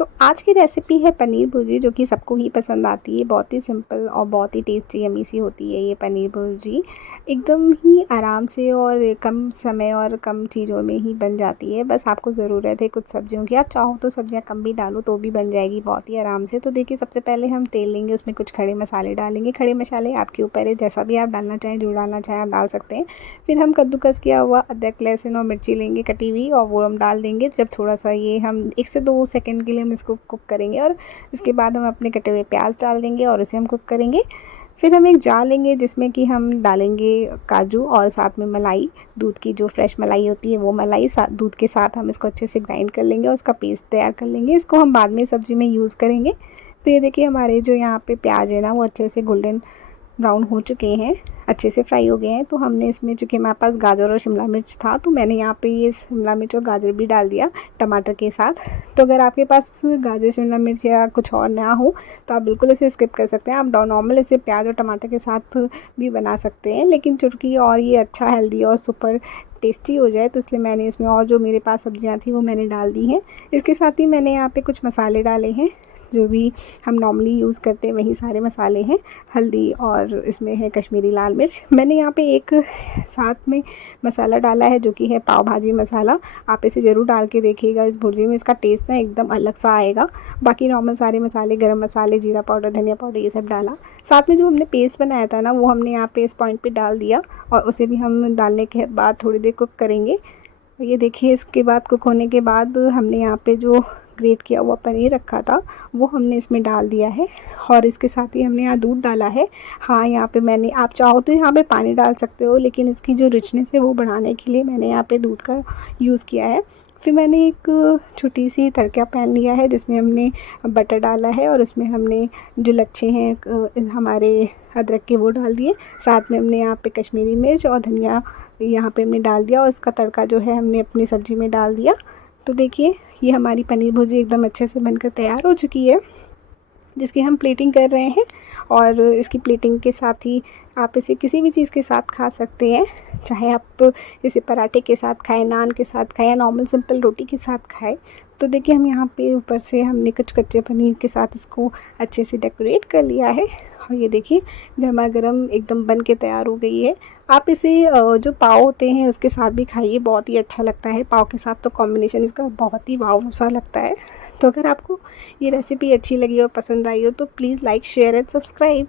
तो आज की रेसिपी है पनीर भुर्जी, जो कि सबको ही पसंद आती है। बहुत ही सिंपल और बहुत ही टेस्टी यम्मी सी होती है ये पनीर भुर्जी। एकदम ही आराम से और कम समय और कम चीज़ों में ही बन जाती है। बस आपको ज़रूरत है कुछ सब्जियों की। आप चाहो तो सब्जियां कम भी डालो तो भी बन जाएगी बहुत ही आराम से। तो देखिए, सबसे पहले हम तेल लेंगे, उसमें कुछ खड़े मसाले डालेंगे। खड़े मसाले आपके ऊपर है, जैसा भी आप डालना चाहें, जो डालना चाहें आप डाल सकते हैं। फिर हम कद्दूकस किया हुआ अदरक, लहसुन और मिर्ची लेंगे कटी हुई, और वो हम डाल देंगे। जब थोड़ा सा ये हम 1 से 2 सेकंड के लिए हम इसको कुक करेंगे, और इसके बाद हम अपने कटे हुए प्याज डाल देंगे और उसे हम कुक करेंगे। फिर हम एक जार लेंगे जिसमें कि हम डालेंगे काजू और साथ में मलाई, दूध की जो फ्रेश मलाई होती है वो मलाई, दूध के साथ हम इसको अच्छे से ग्राइंड कर लेंगे और उसका पेस्ट तैयार कर लेंगे। इसको हम बाद में सब्ज़ी में यूज़ करेंगे। तो ये देखिए, हमारे जो यहाँ पे प्याज है ना, वो अच्छे से गोल्डन ब्राउन हो चुके हैं, अच्छे से फ्राई हो गए हैं। तो हमने इसमें, चूँकि हमारे पास गाजर और शिमला मिर्च था, तो मैंने यहाँ पे ये शिमला मिर्च और गाजर भी डाल दिया टमाटर के साथ। तो अगर आपके पास गाजर, शिमला मिर्च या कुछ और ना हो तो आप बिल्कुल इसे स्किप कर सकते हैं। आप नॉर्मल इसे प्याज और टमाटर के साथ भी बना सकते हैं, लेकिन चूँकि और ये अच्छा हेल्दी और सुपर टेस्टी हो जाए, तो इसलिए मैंने इसमें और जो मेरे पास सब्जियां थी वो मैंने डाल दी हैं। इसके साथ ही मैंने यहाँ पे कुछ मसाले डाले हैं, जो भी हम नॉर्मली यूज़ करते हैं वही सारे मसाले हैं। हल्दी और इसमें है कश्मीरी लाल मिर्च। मैंने यहाँ पे एक साथ में मसाला डाला है जो कि है पाव भाजी मसाला। आप इसे ज़रूर डाल के देखिएगा, इस भुर्जी में इसका टेस्ट ना एकदम अलग सा आएगा। बाकी नॉर्मल सारे मसाले, गरम मसाले, जीरा पाउडर, धनिया पाउडर, ये सब डाला। साथ में जो हमने पेस्ट बनाया था ना, वो हमने यहाँ पे इस पॉइंट पे डाल दिया, और उसे भी हम डालने के बाद थोड़ी देर कुक करेंगे। ये देखिए, इसके बाद कुक होने के बाद हमने यहाँ पे जो ग्रेट किया हुआ पनीर रखा था वो हमने इसमें डाल दिया है, और इसके साथ ही हमने यहाँ दूध डाला है। हाँ, यहाँ पे मैंने, आप चाहो तो यहाँ पे पानी डाल सकते हो, लेकिन इसकी जो रिचनेस है वो बढ़ाने के लिए मैंने यहाँ पे दूध का यूज़ किया है। फिर मैंने एक छोटी सी तड़का पैन लिया है जिसमें हमने बटर डाला है, और उसमें हमने जो लच्छे हैं हमारे अदरक के वो डाल दिए। साथ में हमने यहाँ पे कश्मीरी मिर्च और धनिया यहाँ पे हमने डाल दिया, और इसका तड़का जो है हमने अपनी सब्ज़ी में डाल दिया। तो देखिए, ये हमारी पनीर भुर्जी एकदम अच्छे से बनकर तैयार हो चुकी है, जिसकी हम प्लेटिंग कर रहे हैं। और इसकी प्लेटिंग के साथ ही आप इसे किसी भी चीज़ के साथ खा सकते हैं, चाहे आप इसे पराठे के साथ खाएं, नान के साथ खाएं, या नॉर्मल सिंपल रोटी के साथ खाएं। तो देखिए, हम यहाँ पे ऊपर से हमने कुछ कच्चे पनीर के साथ इसको अच्छे से डेकोरेट कर लिया है, और ये देखिए गर्मा गर्म एकदम बन के तैयार हो गई है। आप इसे जो पाव होते हैं उसके साथ भी खाइए, बहुत ही अच्छा लगता है। पाव के साथ तो कॉम्बिनेशन इसका बहुत ही वाव सा लगता है। तो अगर आपको ये रेसिपी अच्छी लगी और पसंद आई हो तो please like, share and subscribe.